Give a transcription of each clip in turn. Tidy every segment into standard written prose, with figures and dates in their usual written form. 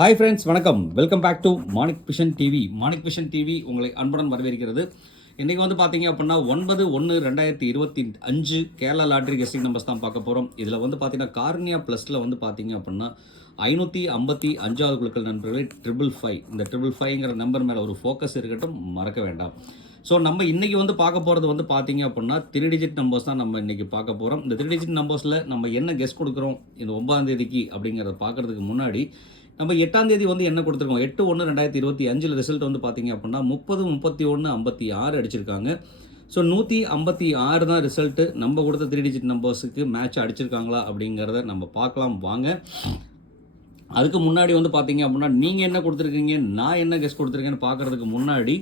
Hi friends, வணக்கம். Welcome back to Manik vision TV. Manik vision TV உங்களை அன்புடன் வரவேற்கிறது. இன்றைக்கி வந்து பார்த்தீங்க அப்படின்னா 9/1/2025 கேரளா லாட்ரி கெஸ்டிங் நம்பர்ஸ் தான் பார்க்க போகிறோம். இதில் வந்து பார்த்தீங்கன்னா கார்னியா ப்ளஸில் வந்து பார்த்தீங்க அப்படின்னா 555வது குழுக்கள் நண்பர்களே 555. இந்த 555ங்கிற நம்பர் மேலே ஒரு ஃபோக்கஸ் இருக்கட்டும், மறக்க வேண்டாம். ஸோ நம்ம இன்றைக்கி வந்து பார்க்க போகிறது வந்து பார்த்தீங்க அப்படின்னா 3 டிஜிட் நம்பர்ஸ் தான் நம்ம இன்றைக்கி பார்க்க போகிறோம். இந்த 3 டிஜிட் நம்பர்ஸில் நம்ம என்ன கெஸ் கொடுக்குறோம் இந்த 9ஆம் தேதிக்கு அப்படிங்கிறத பார்க்குறதுக்கு முன்னாடி நம்ம 8ஆம் தேதி வந்து என்ன கொடுத்துருக்கோம், 8/1/2025 ரிசல்ட் வந்து பார்த்தீங்க அப்படின்னா 30, 31, 56 அடிச்சிருக்காங்க. ஸோ 156 தான் ரிசல்ட்டு. நம்ம கொடுத்த 3 டிஜிட் நம்பர்ஸுக்கு மேட்ச் அடிச்சிருக்காங்களா அப்படிங்கிறத நம்ம பார்க்கலாம் வாங்க. அதுக்கு முன்னாடி வந்து பார்த்தீங்க அப்படின்னா நீங்கள் என்ன கொடுத்துருக்கீங்க, நான் என்ன கெஸ் கொடுத்துருக்கேன்னு பார்க்குறதுக்கு முன்னாடி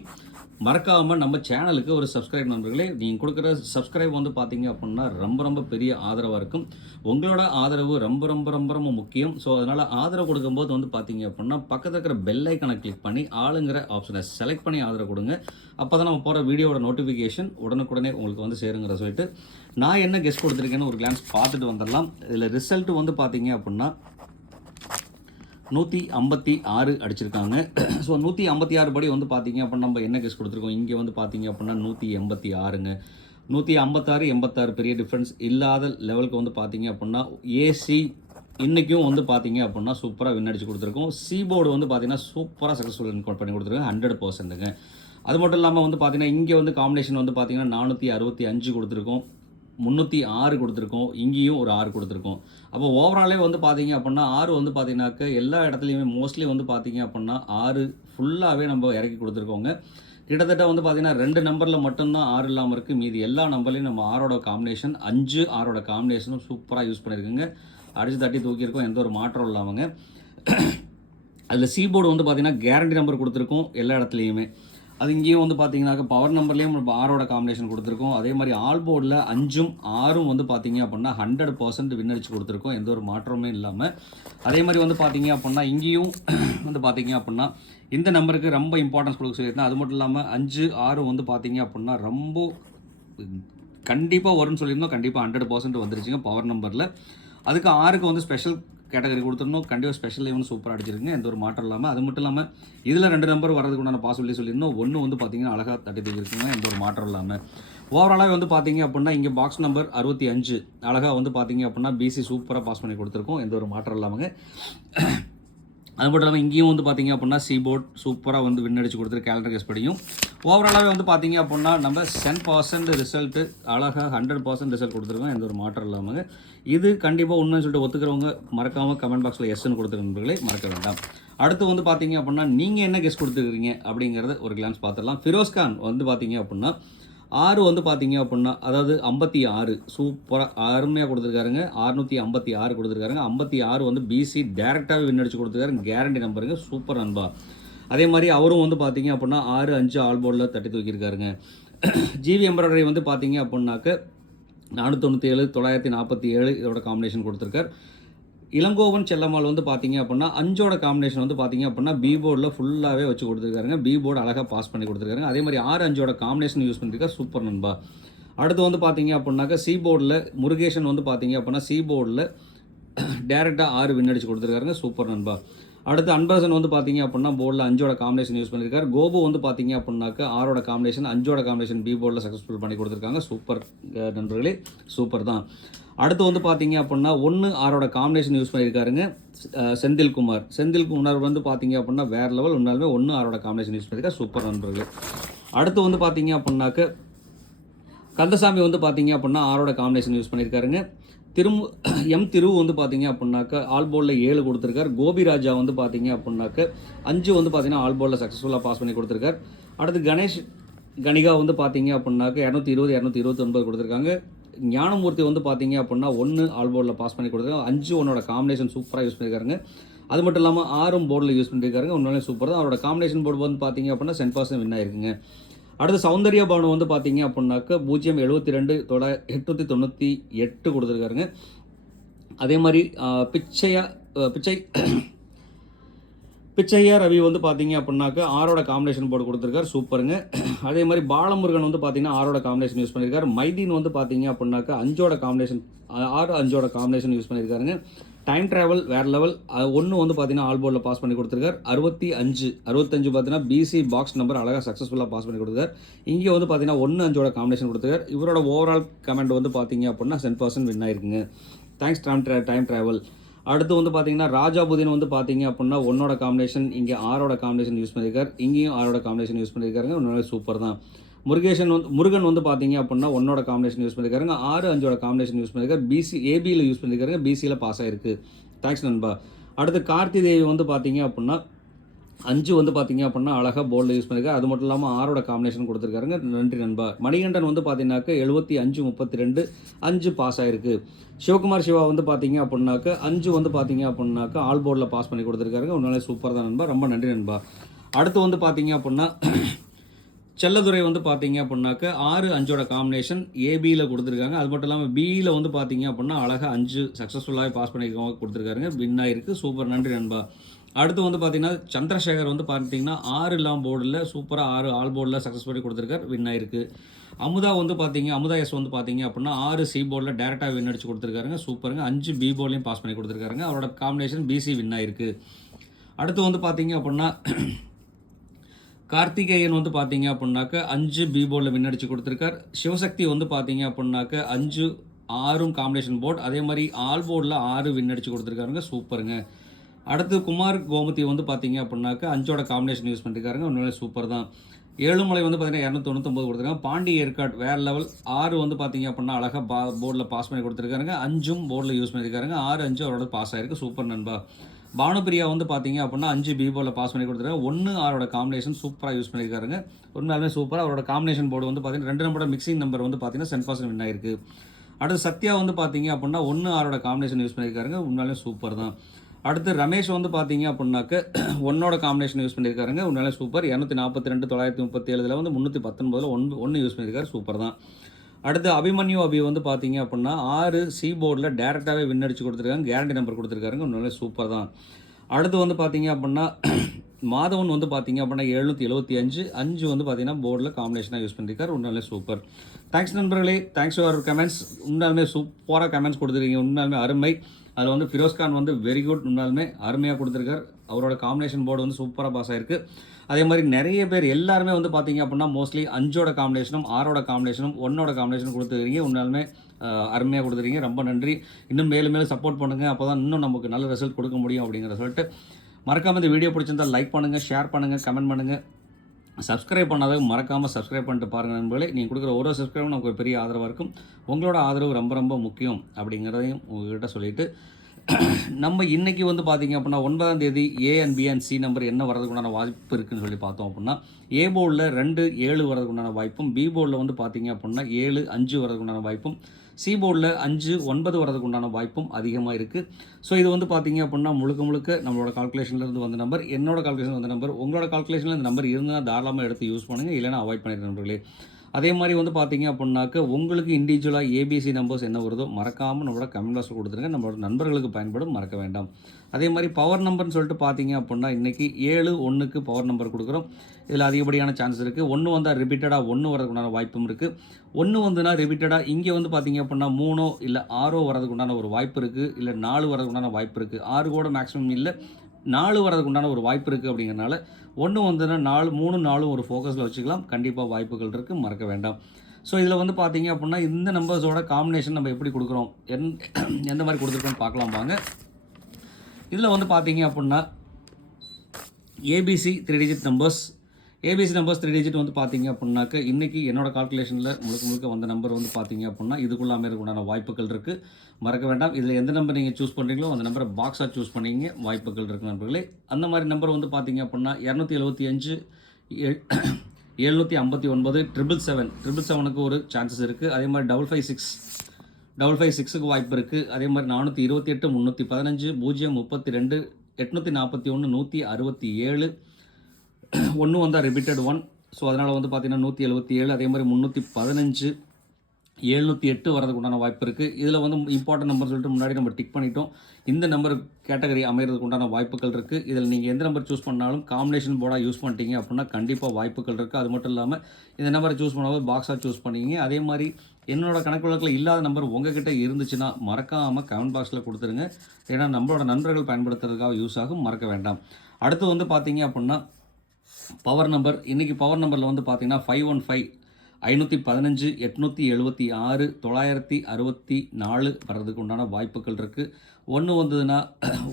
மறக்காமல் நம்ம சேனலுக்கு ஒரு சப்ஸ்கிரைப் நண்பர்களே. நீங்கள் கொடுக்குற சப்ஸ்கிரைப் வந்து பார்த்தீங்க அப்படின்னா ரொம்ப ரொம்ப பெரிய ஆதரவாக இருக்கும். உங்களோட ஆதரவு ரொம்ப ரொம்ப ரொம்ப ரொம்ப முக்கியம். ஸோ அதனால் ஆதரவு கொடுக்கும்போது வந்து பார்த்தீங்க அப்படின்னா பக்கத்தில் இருக்கிற பெல் ஐக்கனை கிளிக் பண்ணி ஆளுங்கிற ஆப்ஷனை செலக்ட் பண்ணி ஆதரவு கொடுங்க. அப்போ தான் நம்ம போகிற வீடியோட நோட்டிஃபிகேஷன் உடனுக்குடனே உங்களுக்கு வந்து சேருங்கிற சொல்லிட்டு நான் என்ன கெஸ் கொடுத்துருக்கேன்னு ஒரு கிளான்ஸ் பார்த்துட்டு வந்துடலாம். இதில் ரிசல்ட் வந்து பார்த்தீங்க அப்படின்னா 156 அடிச்சிருக்காங்க. ஸோ 156 படி வந்து பார்த்தீங்க அப்படின்னா நம்ம என்ன கெஸ் கொடுத்துருக்கோம், இங்கே வந்து பார்த்தீங்க அப்படின்னா 186ங்க. 156, 86 பெரிய டிஃப்ரென்ஸ் இல்லாத லெவலுக்கு வந்து பார்த்தீங்க அப்படின்னா ஏசி இன்றைக்கும் வந்து பார்த்தீங்க அப்படின்னா சூப்பராக வின் அடிச்சு கொடுத்துருக்கோம். சி போர்டு வந்து பார்த்தீங்கன்னா சூப்பராக சக்ஸஸ்ஃபுல் இன்கவுண்ட் பண்ணி கொடுத்துருக்கோம் 100%ங்க. அது மட்டும் இல்லாமல் வந்து பார்த்தீங்கன்னா இங்கே வந்து காம்பினேஷன் வந்து பார்த்தீங்கன்னா 465 கொடுத்துருக்கோம், 306 கொடுத்துருக்கோம், இங்கேயும் ஒரு 6 கொடுத்துருக்கோம். அப்போ ஓவராலே வந்து பார்த்தீங்க அப்படின்னா 6 வந்து பார்த்தீங்கன்னாக்க எல்லா இடத்துலையுமே மோஸ்ட்லி வந்து பார்த்தீங்க அப்படின்னா 6 ஃபுல்லாகவே நம்ம இறக்கி கொடுத்துருக்கோங்க. கிட்டத்தட்ட வந்து பார்த்தீங்கன்னா 2 நம்பரில் மட்டும்தான் 6 இல்லாமல் இருக்குது. மீதி எல்லா நம்பர்லையும் நம்ம 6ஓட காம்பினேஷன் 5, 6ஓட காம்பினேஷனும் சூப்பராக யூஸ் பண்ணியிருக்குங்க. அடித்து தட்டி தூக்கியிருக்கோம், எந்த ஒரு மாற்றம் இல்லாமங்க. அதில் சி போர்டு வந்து பார்த்தீங்கன்னா கேரண்டி நம்பர் கொடுத்துருக்கோம் எல்லா இடத்துலையுமே. அது இங்கேயும் வந்து பார்த்தீங்கன்னாக்க பவர் நம்பர்லேயும் நம்ம 6ஓட காம்பினேஷன் கொடுத்துருக்கோம். அதே மாதிரி ஆல் போர்டில் 5ம் 6ம் வந்து பார்த்தீங்க அப்படின்னா 100% வின் அடிச்சு கொடுத்துருக்கோம், எந்த ஒரு மாற்றமே இல்லாமல். அதே மாதிரி வந்து பார்த்தீங்க அப்படின்னா இங்கேயும் வந்து பார்த்தீங்க அப்படின்னா இந்த நம்பருக்கு ரொம்ப இம்பார்ட்டன்ஸ் கொடுக்க சொல்லியிருந்தேன். அது மட்டும் இல்லாமல் 5, 6 வந்து பார்த்தீங்க அப்படின்னா ரொம்ப கண்டிப்பாக வரும்னு சொல்லியிருந்தோம். கண்டிப்பாக 100% வந்துருச்சுங்க பவர் நம்பரில். அதுக்கு 6க்கு வந்து ஸ்பெஷல் கேட்டகரி கொடுத்துருந்தோம். கண்டிப்பாக ஸ்பெஷல் ஈவன் சூப்பராக அடிச்சிருக்குங்க, எந்த ஒரு மாற்றம் இல்லாமல். அது மட்டும் இல்லாமல் இதில் 2 நம்பர் வரதுக்கு உண்டான பாசிபிலிட்டி சொல்லியிருந்தோம். ஒன்று வந்து பார்த்தீங்கன்னா அழகாக தட்டி தூக்கிருக்குங்க, எந்த ஒரு மாற்றம் இல்லாமல். ஓவராலாக வந்து பார்த்தீங்க அப்படின்னா இங்கே பாக்ஸ் நம்பர் 65 அழகாக வந்து பார்த்தீங்க அப்படின்னா பிசி சூப்பராக பாஸ் பண்ணி கொடுத்துருக்கோம், எந்த ஒரு மாற்றம் இல்லாமங்க. அது மட்டும் இல்லாமல் இங்கேயும் வந்து பார்த்தீங்க அப்படின்னா சி போர்ட் சூப்பராக வந்து வின் அடிச்சு கொடுத்துரு கேலண்டர் கெஸ் படியும். ஓவராலாகவே வந்து பார்த்தீங்க அப்படின்னா நம்ம 10% ரிசல்ட்டு அழகாக 100% ரிசல்ட் கொடுத்துருக்கோம், எந்த ஒரு மாற்றம் இல்லாமல். இது கண்டிப்பாக உண்மைன்னு சொல்லிட்டு ஒத்துக்கிறவங்க மறக்காமல் கமெண்ட் பாக்ஸில் எஸ்ன்னு கொடுத்துருக்கீங்களே மறக்க வேண்டாம். அடுத்து வந்து பார்த்தீங்க அப்படின்னா நீங்கள் என்ன கெஸ் கொடுத்துருக்கீங்க அப்படிங்கிறத ஒரு கிளான்ஸ் பார்த்துடலாம். ஃபிரோஸ்கான் வந்து பார்த்தீங்க அப்படின்னா 6 வந்து பார்த்தீங்க அப்படின்னா அதாவது 56 சூப்பராக அருமையாக கொடுத்துருக்காருங்க. 656 கொடுத்துருக்காருங்க. 56 வந்து பிசி டேரெக்டாகவே வின் அடிச்சு கொடுத்துருக்காரு, கேரண்டி நம்பருங்க, சூப்பர் நண்பா. அதே மாதிரி அவரும் வந்து பார்த்தீங்க அப்படின்னா 6, 5 ஆல் போர்டில் தட்டி தூக்கியிருக்காருங்க. ஜிவி எம்ப்ராய்டரி வந்து பார்த்தீங்க அப்படின்னாக்க 497, 947 இதோட காம்பினேஷன் கொடுத்துருக்கார். இளங்கோவன் செல்லம்மாள் வந்து பார்த்தீங்க அப்படின்னா 5ஓட காம்பினேஷன் வந்து பார்த்தீங்க அப்படின்னா பி போர்டில் ஃபுல்லாகவே வச்சு கொடுத்துருக்காருங்க. பி போர்டு அழகாக பாஸ் பண்ணி கொடுத்துருக்காருங்க. அதே மாதிரி 6, 5ஓட காம்பினேஷன் யூஸ் பண்ணியிருக்காரு, சூப்பர் நண்பா. அடுத்து வந்து பார்த்தீங்க அப்படின்னாக்கா சி போர்டில் முருகேஷன் வந்து பார்த்தீங்க அப்படின்னா சி போர்டில் டேரெக்டாக 6 வின் அடிச்சு கொடுத்துருக்காருங்க, சூப்பர் நண்பா. அடுத்து அன்பரசன் வந்து பார்த்தீங்க அப்படின்னா போர்டில் 5ஓட காம்பினேஷன் யூஸ் பண்ணியிருக்காரு. கோபு வந்து பார்த்தீங்க அப்படின்னாக்கா 6ஓட காம்பினேஷன் 5ஓட காம்பினேஷன் பி போர்டில் சக்ஸஸ்ஃபுல் பண்ணி கொடுத்துருக்காங்க, சூப்பர் நண்பர்களே, சூப்பர் தான். அடுத்து வந்து பார்த்தீங்க அப்படின்னா 1, 6ஓட காம்பினேஷன் யூஸ் பண்ணியிருக்காருங்க செந்தில்குமார். செந்தில்குமார் வந்து பார்த்தீங்க அப்படின்னா வேறு லெவல், உன்னாலுமே 1, 6ஓட காம்பினேஷன் யூஸ் பண்ணியிருக்காரு, சூப்பர் நண்பர்களே. அடுத்து வந்து பார்த்தீங்க அப்படின்னாக்க கந்தசாமி வந்து பார்த்தீங்க அப்படின்னா 6ஓட காம்பினேஷன் யூஸ் பண்ணியிருக்காருங்க. திரு வந்து பார்த்தீங்க அப்படின்னாக்க ஆல் போர்டில் 7 கொடுத்துருக்காரு. கோபிராஜா வந்து பார்த்தீங்க அப்படின்னாக்க 5 வந்து பார்த்தீங்கன்னா ஆல் போர்டில் சக்ஸஸ்ஃபுல்லாக பாஸ் பண்ணி கொடுத்துருக்காரு. அடுத்து கணிகா வந்து பார்த்தீங்க அப்படின்னாக்க 220, 229 கொடுத்துருக்காங்க. ஞானமூர்த்தி வந்து பார்த்தீங்க அப்படின்னா 1 ஆல் போர்டில் பாஸ் பண்ணி கொடுத்துருக்காங்க. 5, 1ஓட காம்பினேஷன் சூப்பராக யூஸ் பண்ணியிருக்காருங்க. அது மட்டும் இல்லாமல் 6ம் போர்டில் யூஸ் பண்ணியிருக்காருங்க, உண்மையிலே சூப்பர் தான். அவரோட காம்பினேஷன் போர்டு வந்து பார்த்தீங்க அப்படின்னா 10% வின் ஆயிருக்குங்க. அடுத்து சௌந்தர்யா பவன் வந்து பார்த்தீங்க அப்படின்னாக்க 072, 898 கொடுத்துருக்காருங்க. அதே மாதிரி பிச்சையா ரவி வந்து பார்த்தீங்க அப்படின்னாக்க 6ஓட காம்பினேஷன் போர்டு கொடுத்துருக்காரு, சூப்பருங்க. அதே மாதிரி பாலமுருகன் வந்து பார்த்தீங்கன்னா 6ஓட காம்பினேஷன் யூஸ் பண்ணியிருக்காரு. மைதீன் வந்து பார்த்தீங்க அப்படின்னாக்க 5ஓட காம்பினேஷன் 6, 5ஓட காம்பினேஷன் யூஸ் பண்ணியிருக்காருங்க. டைம் ட்ராவல் வேறு லெவல். ஒன்று வந்து பார்த்தீங்கன்னா ஆல் போர்டில் பாஸ் பண்ணி கொடுத்துருக்கார். 65 பார்த்தீங்கன்னா பிசி பாக்ஸ் நம்பர் அழகாக சக்ஸஸ்ஃபுல்லாக பாஸ் பண்ணி கொடுத்துருக்கார். இங்கே வந்து பார்த்தீங்கன்னா 1-5 காம்பினேஷன் கொடுத்துருக்கார். இவரோட ஓவரால் கமெண்ட் வந்து பார்த்தீங்க அப்படின்னா 10% வின் ஆயிருக்குங்க. Thanks time travel. அடுத்து வந்து பார்த்தீங்கன்னா ராஜாபுதீன் வந்து பார்த்தீங்க அப்படின்னா 1 காம்பினேஷன், இங்கே 6 காம்பினேஷன் யூஸ் பண்ணியிருக்கார். இங்கேயும் 6 காம்பினேஷன் யூஸ் பண்ணியிருக்காருங்க. உண்மையிலே சூப்பர் தான். முருகன் வந்து பார்த்தீங்க அப்படின்னா 1 காம்பினேஷன் யூஸ் பண்ணியிருக்காருங்க. 6-5 காம்பினேஷன் யூஸ் பண்ணியிருக்காரு. ஏபியில் யூஸ் பண்ணியிருக்காருங்க. பிசியில் பாஸ் ஆயிருக்கு. தேங்க்ஸ் நண்பா. அடுத்து கார்த்தி தேவி வந்து பார்த்தீங்க அப்படின்னா 5 வந்து பார்த்தீங்க அப்படின்னா அழகாக போர்டில் யூஸ் பண்ணியிருக்காரு. அது மட்டும் இல்லாமல் 6 காம்பினேஷன் கொடுத்துருக்காருங்க. நன்றி நண்பா. மணிகண்டன் வந்து பார்த்தீங்கன்னாக்க 75-32 5 பாஸ் ஆயிருக்கு. சிவகுமார் சிவா வந்து பார்த்தீங்க அப்படின்னாக்க 5 வந்து பார்த்தீங்க அப்படின்னாக்க ஆல் போர்டில் பாஸ் பண்ணி கொடுத்துருக்காருங்க. உன்னாலே சூப்பர் தான் நண்பா. ரொம்ப நன்றி நண்பா. அடுத்து வந்து பார்த்தீங்க அப்படின்னா செல்லதுரை வந்து பார்த்தீங்க அப்படின்னாக்க 6-5 காம்பினேஷன் ஏபியில் கொடுத்துருக்காங்க. அது மட்டும் இல்லாமல் பியில் வந்து பார்த்தீங்க அப்படின்னா அழகாக 5 சக்ஸஸ்ஃபுல்லாக பாஸ் பண்ணியிருக்கவங்க கொடுத்துருக்காருங்க. வின் ஆயிருக்கு. சூப்பர், நன்றி நண்பா. அடுத்து வந்து பார்த்தீங்கன்னா சந்திரசேகர் வந்து பார்த்தீங்கன்னா 6 இல்லாம போர்டில் சூப்பராக 6 ஆல் போர்டில் சக்ஸஸ் பண்ணி கொடுத்துருக்காரு. வின் ஆயிருக்கு. அமுதா எஸ் வந்து பார்த்தீங்க அப்படின்னா 6 சி போர்டில் டேரெக்டாக வின் அடிச்சு கொடுத்துருக்காருங்க. சூப்பருங்க. 5 பி போர்ட்லையும் பாஸ் பண்ணி கொடுத்துருக்காருங்க. அவரோட காம்பினேஷன் பிசி வின் ஆயிருக்கு. அடுத்து வந்து பார்த்தீங்க அப்படின்னா கார்த்திகேயன் வந்து பார்த்தீங்க அப்படின்னாக்க 5 பி போர்டில் வின் அடிச்சு கொடுத்துருக்கார். சிவசக்தி வந்து பார்த்தீங்க அப்படின்னாக்க 5-6 காம்பினேஷன் போர்டு, அதே மாதிரி ஆல் போர்டில் 6 வின் அடிச்சு கொடுத்துருக்காருங்க. சூப்பருங்க. அடுத்து குமார் கோமதி வந்து பார்த்தீங்க அப்படின்னாக்க 5 காம்பினேஷன் யூஸ் பண்ணிருக்காருங்க. உண்மையிலே சூப்பர் தான். ஏழுமலை வந்து பார்த்தீங்கன்னா 299 கொடுத்துருக்காங்க. பாண்டி ஏற்காடு வேறு லெவல். 6 வந்து பார்த்தீங்க அப்படின்னா அழகாக போர்டில் பாஸ் பண்ணி கொடுத்துருக்காருங்க. 5 போர்டில் யூஸ் பண்ணியிருக்காருங்க. 6-5 அவரோட பாஸ் ஆயிருக்கு. சூப்பர் நண்பா. பானுபிரியா வந்து பார்த்தீங்க அப்படின்னா 5 பி போர்டில் பாஸ் பண்ணி கொடுத்துருக்காங்க. 1-6 காம்பினேஷன் சூப்பராக யூஸ் பண்ணியிருக்காருங்க. உண்மையாலுமே சூப்பராக. அவரோட காம்பினேஷன் போர்டு வந்து பார்த்தீங்கன்னா 2 நம்பரோட மிக்சிங் நம்பர் வந்து பார்த்தீங்கன்னா 10% வின் ஆயிருக்கு. அடுத்து சத்யா வந்து பார்த்தீங்க அப்படின்னா 1-6 காம்பினேஷன் யூஸ் பண்ணியிருக்காருங்க. உண்மையாலுமே சூப்பர் தான். அடுத்து ரமேஷ் வந்து பார்த்தீங்க அப்படின்னாக்க 1 காம்பினேஷன் யூஸ் பண்ணியிருக்காருங்க. உண்மையிலே சூப்பர். 242 937 வந்து 319 1 யூஸ் பண்ணியிருக்காரு. சூப்பர் தான். அடுத்து அபி வந்து பார்த்தீங்க அப்படின்னா 6 சி போர்டில் டேரெக்டாகவே வின் அடிச்சு கொடுத்துருக்காங்க. கேரண்டி நம்பர் கொடுத்துருக்காருங்க. உண்மையிலே சூப்பர் தான். அடுத்து வந்து பார்த்தீங்க அப்படின்னா மாதவன் வந்து பார்த்தீங்க அப்படின்னா 775 வந்து பார்த்தீங்கன்னா போர்டில் காம்பினேஷனாக யூஸ் பண்ணியிருக்காரு. உண்மையிலே சூப்பர். தேங்க்ஸ் நண்பர்களே. Thanks for comments. உண்மையாலுமே சூப்பராக கமெண்ட்ஸ் கொடுத்துருக்கீங்க. உண்மையாலுமே அருமை. அதில் வந்து ஃபிரோஸ்கான் வந்து வெரி குட். உண்மையாலுமே அருமையாக கொடுத்துருக்கார். அவரோட காம்பினேஷன் போர்டு வந்து சூப்பராக பாஸ் ஆயிருக்கு. அதே மாதிரி நிறைய பேர் எல்லாருமே வந்து பார்த்தீங்க அப்படின்னா மோஸ்ட்லி 5 காம்பினேஷனும் 6 காம்பினேஷனும் 1 காம்பினேஷனும் கொடுத்துருக்கீங்க. உண்மையாலுமே அருமையாக கொடுத்துருக்கீங்க. ரொம்ப நன்றி. இன்னும் மேலும் சப்போர்ட் பண்ணுங்கள். அப்போ தான் இன்னும் நமக்கு நல்ல ரிசல்ட் கொடுக்க முடியும் அப்படிங்கிற சொல்லிட்டு மறக்காமல் இந்த வீடியோ பிடிச்சிருந்தால் லைக் பண்ணுங்கள், ஷேர் பண்ணுங்கள், கமெண்ட் பண்ணுங்கள். சப்ஸ்கிரைப் பண்ணாதவங்க மறக்காமல் சப்ஸ்கிரைப் பண்ணிட்டு பாருங்கள் நண்பர்களே. நீங்கள் கொடுக்குற ஒரு சப்ஸ்கிரைபும் நமக்கு ஒரு பெரிய ஆதரவாக இருக்கும். உங்களோட ஆதரவு ரொம்ப ரொம்ப முக்கியம் அப்படிங்கிறதையும் உங்கள்கிட்ட சொல்லிவிட்டு நம்ம இன்றைக்கி வந்து பார்த்திங்க அப்படின்னா 9ஆம் தேதி A and B and C number என்ன வரதுக்குண்டான வாய்ப்பு இருக்குதுன்னு சொல்லி பார்த்தோம் அப்படின்னா ஏ போர்டில் 2-7 வரதுக்குண்டான வாய்ப்பும், பி போர்டில் வந்து பார்த்திங்க அப்படின்னா 7-5 வரதுக்குண்டான வாய்ப்பும், சி போர்டில் 5-9 வரதுக்குண்டான வாய்ப்பும் அதிகமாக இருக்குது. ஸோ இது வந்து பார்த்திங்க அப்படின்னா முழுக்க நம்மளோட கால்குலேஷன்லேருந்து வந்த நம்பர், என்னோட கால்குலேஷன் வந்த நம்பர். உங்களோட கால்குலேஷனில் இந்த நம்பர் இருந்தால் தாராளமாக எடுத்து யூஸ் பண்ணுங்கள், இல்லைனா அவாய்ட் பண்ணிடுற நண்பர்களே. அதே மாதிரி வந்து பார்த்தீங்க அப்படின்னாக்க உங்களுக்கு இண்டிவிஜுவலாக ஏபிசி நம்பர்ஸ் என்ன வருதோ மறக்காமல் நம்மளோட கமெண்ட் பாக்ஸில் கொடுத்துருங்க. நம்மளோட நண்பர்களுக்கு பயன்படும், மறக்க வேண்டாம். அதே மாதிரி பவர் நம்பர்னு சொல்லிட்டு பார்த்தீங்க அப்படின்னா இன்றைக்கி 7-1 பவர் நம்பர் கொடுக்குறோம். இதில் அதிகப்படியான சான்ஸ் இருக்குது. 1 வந்தால் ரிப்பீட்டடாக 1 வரதுக்குண்டான வாய்ப்பும் இருக்குது. 1 வந்துன்னா ரிப்பீட்டடாக இங்கே வந்து பார்த்தீங்க அப்படின்னா 3 இல்லை 6 வரதுக்குண்டான ஒரு வாய்ப்பு இருக்குது. இல்லை 4 வரதுக்குண்டான வாய்ப்பு இருக்குது. 6 கூட மேக்ஸிமம் இல்லை, 4 வரதுக்குண்டான ஒரு வாய்ப்பு இருக்குது. அப்படிங்கிறனால 1 வந்துன்னா 3-4 ஒரு ஃபோக்கஸில் வச்சுக்கலாம். கண்டிப்பாக வாய்ப்புகள் இருக்குது, மறக்க வேண்டாம். ஸோ இதில் வந்து பார்த்தீங்க அப்படின்னா இந்த நம்பர்ஸோட காம்பினேஷன் நம்ம எப்படி கொடுக்குறோம், எந்த மாதிரி கொடுத்துருக்கோன்னு பார்க்கலாம் வாங்க. இதில் வந்து பார்த்தீங்க அப்படின்னா ஏபிசி 3 டிஜிட் நம்பர்ஸ், 3 டிஜிட் வந்து பார்த்தீங்க அப்படின்னாக்க இன்றைக்கி என்னோட கால்குலேஷனில் முழுக்க வந்த நம்பர் வந்து பார்த்தீங்க அப்படின்னா இதுக்குள்ள அமைறதுக்குண்டான வாய்ப்புகள் இருக்குது, மறக்க வேண்டாம். இதில் எந்த நம்பர் நீங்கள் சூஸ் பண்ணுறீங்களோ அந்த நம்பரை பாக்ஸாக சூஸ் பண்ணிங்க, வாய்ப்புகள் இருக்குது நண்பர்களே. அந்த மாதிரி நம்பர் வந்து பார்த்தீங்க அப்படின்னா 275 759 777 ஒரு சான்சஸ் இருக்குது. அதே மாதிரி 556 வாய்ப்பு இருக்குது. அதே மாதிரி 428 315 032 841 167 1 வந்தால் ரிப்பீட்டட் 1. ஸோ அதனால் வந்து பார்த்தீங்கன்னா 177. அதே மாதிரி 315 708 வரதுக்கு உண்டான வாய்ப்பு இருக்குது. இதில் வந்து இம்பார்ட்டன்ட் நம்பர் சொல்லிட்டு முன்னாடி நம்ம டிக் பண்ணிட்டோம். இந்த நம்பர் கேட்டகரி அமைகிறதுக்கு உண்டான வாய்ப்புகள் இருக்குது. இதில் நீங்கள் எந்த நம்பர் சூஸ் பண்ணாலும் காம்பினேஷன் போர்டாக யூஸ் பண்ணிட்டீங்க அப்படின்னா கண்டிப்பாக வாய்ப்புகள் இருக்குது. அது மட்டும் இல்லாமல் இந்த நம்பரை சூஸ் பண்ணும்போது பாக்ஸாக சூஸ் பண்ணிக்கிங்க. அதே மாதிரி என்னோட கணக்கு வழக்கில் இல்லாத நம்பர் உங்ககிட்ட இருந்துச்சுன்னா மறக்காமல் கமெண்ட் பாக்ஸில் கொடுத்துருங்க. ஏன்னா நம்மளோட நண்பர்கள் பயன்படுத்துறதுக்காக யூஸ் ஆகும், மறக்க வேண்டாம். அடுத்து வந்து பார்த்தீங்க அப்படின்னா பவர் நம்பர். இன்றைக்கி பவர் நம்பரில் வந்து பார்த்தீங்கன்னா 515 515 876 964 வர்றதுக்கு உண்டான வாய்ப்புகள் இருக்குது. 1 வந்ததுன்னா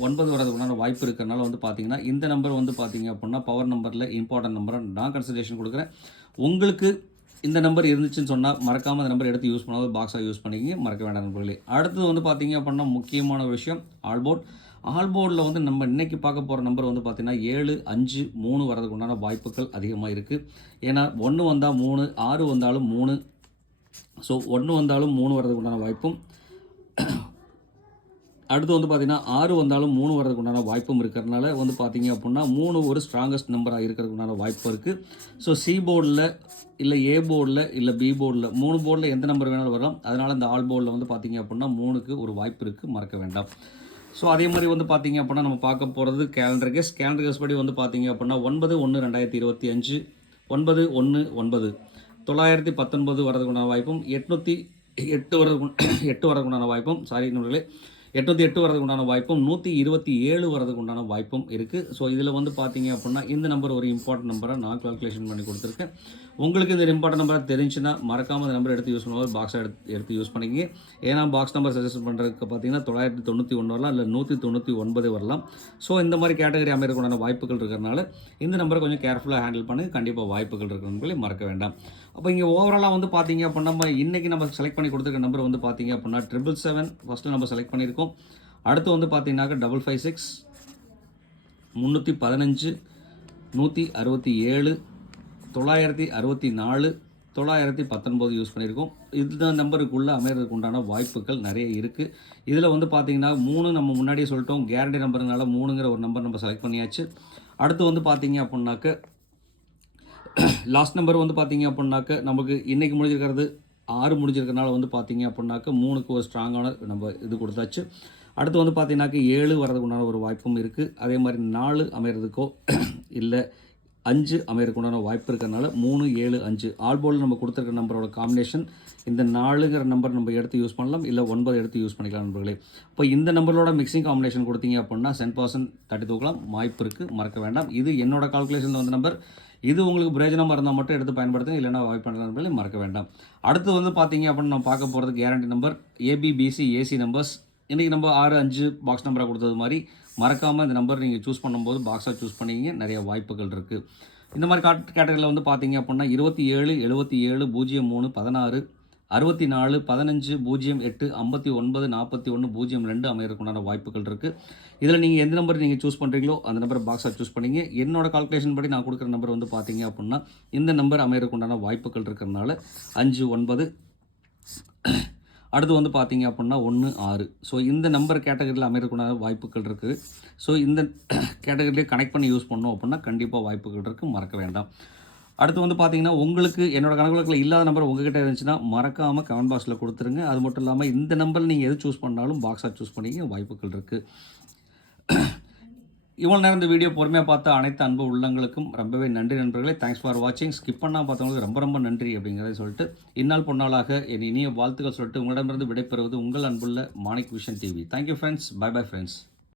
9 வர்றதுக்கு உண்டான வாய்ப்பு இருக்கிறனால வந்து பார்த்தீங்கன்னா இந்த நம்பர் வந்து பார்த்தீங்க அப்படின்னா பவர் நம்பரில் இம்பார்ட்டன்ட் நம்பரை நான் கன்சிடரேஷன் கொடுக்குறேன். உங்களுக்கு இந்த நம்பர் இருந்துச்சுன்னு சொன்னால் மறக்காமல் அந்த நம்பர் எடுத்து யூஸ் பண்ணாமல் பாக்ஸாக யூஸ் பண்ணிக்கிங்க, மறக்க வேண்டாம் நண்பர்களே. அடுத்தது வந்து பார்த்தீங்க அப்படின்னா முக்கியமான ஒரு விஷயம் ஆல்போர்ட். ஆல்போர்டில் வந்து நம்ம இன்றைக்கி பார்க்க போகிற நம்பர் வந்து பார்த்திங்கன்னா 7 5 3 வரதுக்கு உண்டான வாய்ப்புகள் அதிகமாக இருக்குது. ஏன்னா 1 வந்தால் 3, 6 வந்தாலும் 3. ஸோ 1 வந்தாலும் 3 வரதுக்கு உண்டான வாய்ப்பும், அடுத்து வந்து பார்த்திங்கன்னா 6 வந்தாலும் 3 வரதுக்கு உண்டான வாய்ப்பும் இருக்கிறதுனால வந்து பார்த்திங்க அப்படின்னா 3 ஒரு ஸ்ட்ராங்கஸ்ட் நம்பராக இருக்கிறதுக்கு உண்டான வாய்ப்பு இருக்குது. ஸோ சி போர்டில் இல்லை ஏ போர்டில் இல்லை பி போர்டில் 3 போர்டில் எந்த நம்பர் வேணாலும் வரலாம். அதனால் இந்த ஆல் போர்டில் வந்து பார்த்திங்க அப்படின்னா 3க்கு ஒரு வாய்ப்பு இருக்குது, மறக்க வேண்டாம். ஸோ அதே மாதிரி வந்து பார்த்திங்க அப்படின்னா நம்ம பார்க்க போகிறது கேலண்டர் கெஸ் படி வந்து பார்த்திங்க அப்படின்னா 9/1/2025 9/1/9 919 வரதுக்குண்டான வாய்ப்பும் 808 வரதுக்குண்டான வாய்ப்பும் 808 வரதுக்கு உண்டான வாய்ப்பும் 127 வரதுக்கு உண்டான வாய்ப்பும் இருக்குது. ஸோ இதில் வந்து பார்த்தீங்க அப்படின்னா இந்த நம்பர் ஒரு இம்பார்ட்டன்ட் நம்பரை நான் கால்குலேஷன் பண்ணி கொடுத்துருக்கேன். உங்களுக்கு இந்த இம்பார்ட்டன்ட் நம்பர் தெரிஞ்சுன்னா மறக்காமல் இந்த நம்பர் எடுத்து யூஸ் பண்ணும்போது பாக்ஸை எடுத்து யூஸ் பண்ணிக்கிங்க. ஏன்னா பாக்ஸ் நம்பர் சஜஸ்ட் பண்ணுறதுக்கு பார்த்தீங்கன்னா 991 வரலாம், இல்லை 199 வரலாம். ஸோ இந்த மாதிரி கேட்டகரி அமைறதுக்குண்டான வாய்ப்புகள் இருக்கிறனால இந்த நம்பரை கொஞ்சம் கேர்ஃபுல்லாக ஹேண்டில் பண்ணி கண்டிப்பாக வாய்ப்புகள் இருக்கிறவங்களே மறக்க வேண்டாம். அப்போ இங்கே ஓவராலாக வந்து பார்த்தீங்க அப்படின்னா நம்ம இன்றைக்கி நம்ம செலக்ட் பண்ணி கொடுத்துருக்க நம்பர் வந்து பார்த்தீங்க அப்படின்னா 777 ஃபஸ்ட்டு நம்ம செலக்ட் பண்ணியிருக்கோம். அடுத்து வந்து பார்த்தீங்கன்னாக்க 556 315 167 964 919 யூஸ் பண்ணியிருக்கோம். இந்த நம்பருக்குள்ளே அமைகிறதுக்கு உண்டான வாய்ப்புகள் நிறைய இருக்குது. இதில் வந்து பார்த்தீங்கன்னா 3 நம்ம முன்னாடியே சொல்லிட்டோம், கேரண்டி நம்பருனால 3ங்கிற ஒரு நம்பர் நம்ம செலக்ட் பண்ணியாச்சு. அடுத்து வந்து பார்த்தீங்க அப்படின்னாக்க லாஸ்ட் நம்பர் வந்து பார்த்தீங்க அப்படின்னாக்க நமக்கு இன்றைக்கி முடிஞ்சிருக்கிறது 6 முடிஞ்சிருக்கிறனால வந்து பார்த்தீங்க அப்படின்னாக்க 3க்கு ஒரு ஸ்ட்ராங்கான நம்ம இது கொடுத்தாச்சு. அடுத்து வந்து பார்த்தீங்கன்னாக்க 7 வரதுக்கு உண்டான ஒரு வாய்ப்பும் இருக்குது. அதே மாதிரி 4 அமைகிறதுக்கோ இல்லை 5 அமைகிறதுக்கு உண்டான வாய்ப்பு இருக்கிறனால 3 7 5 ஆல்போர்டில் நம்ம கொடுத்துருக்க நம்பரோட காம்பினேஷன் இந்த 4ங்கிற நம்பர் நம்ம எடுத்து யூஸ் பண்ணலாம், இல்லை 9 எடுத்து யூஸ் பண்ணிக்கலாம் நண்பர்களே. இப்போ இந்த நம்பரோட மிக்சிங் காம்பினேஷன் கொடுத்தீங்க அப்படின்னா 10% தட்டி தூக்கலாம் வாய்ப்பு இருக்குது, மறக்க வேண்டாம். இது என்னோட கால்குலேஷனில் வந்த நம்பர். இது உங்களுக்கு பிரயோஜனமாக இருந்தால் மட்டும் எடுத்து பயன்படுத்துங்க, இல்லைனா அவாய்ட் பண்ணுறது மறக்க வேண்டாம். அடுத்து வந்து பார்த்தீங்க அப்படின்னு நம்ம பார்க்க போகிறது guarantee number ABBC AC numbers. இன்றைக்கி நம்ம 6 5 பாக்ஸ் நம்பராக கொடுத்தது மாதிரி மறக்காமல் இந்த நம்பர் நீங்கள் சூஸ் பண்ணும்போது பாக்ஸாக சூஸ் பண்ணிக்கிங்க, நிறைய வாய்ப்புகள் இருக்குது. இந்த மாதிரி கேட்டகரியில் வந்து பார்த்தீங்க அப்படின்னா 27 77 03 16 64 15 08 59 41 02 அமையறதுக்குண்டான வாய்ப்புகள் இருக்குது. இதில் நீங்கள் எந்த நம்பர் நீங்கள் சூஸ் பண்ணுறீங்களோ அந்த நம்பரை பாக்ஸாக சூஸ் பண்ணிங்க. என்னோட கால்குலேஷன் படி நான் கொடுக்குற நம்பர் வந்து பார்த்தீங்க அப்படின்னா இந்த நம்பர் அமையறதுக்குண்டான வாய்ப்புகள் இருக்கிறதுனால 5 9. அடுத்து வந்து பார்த்தீங்க அப்படின்னா 1 6. ஸோ இந்த நம்பர் கேட்டகரியில் அமையறதுக்குண்டான வாய்ப்புகள் இருக்குது. ஸோ இந்த கேட்டகரியிலே கனெக்ட் பண்ணி யூஸ் பண்ணோம் அப்படின்னா கண்டிப்பாக வாய்ப்புகள் இருக்குது, மறக்க வேண்டாம். அடுத்து வந்து பார்த்தீங்கன்னா உங்களுக்கு என்னோட கணக்குகளில் இல்லாத நம்பர் உங்ககிட்ட இருந்துச்சுன்னா மறக்காமல் கமெண்ட் பாக்ஸில் கொடுத்துருங்க. அது மட்டும் இல்லாமல் இந்த நம்பர் நீங்கள் எது சூஸ் பண்ணாலும் பாக்ஸாக சூஸ் பண்ணிக்க வாய்ப்புகள் இருக்குது. இவ்வளோ நேரம் இந்த வீடியோ பொறுமையாக பார்த்த அனைத்து அன்பு உள்ளங்களுக்கும் ரொம்பவே நன்றி நண்பர்களே. தேங்க்ஸ் ஃபார் வாட்சிங். ஸ்கிப் பண்ணால் பார்த்தவங்களுக்கு ரொம்ப ரொம்ப நன்றி அப்படிங்கிறத சொல்லிட்டு இந்நாள் பொன்னாளாக என் இனிய வாழ்த்துக்கள் சொல்லிட்டு உங்களிடமிருந்து விடைபெறுவது உங்கள் அன்புள்ள Manik vision TV. Thank you friends. Bye bye friends.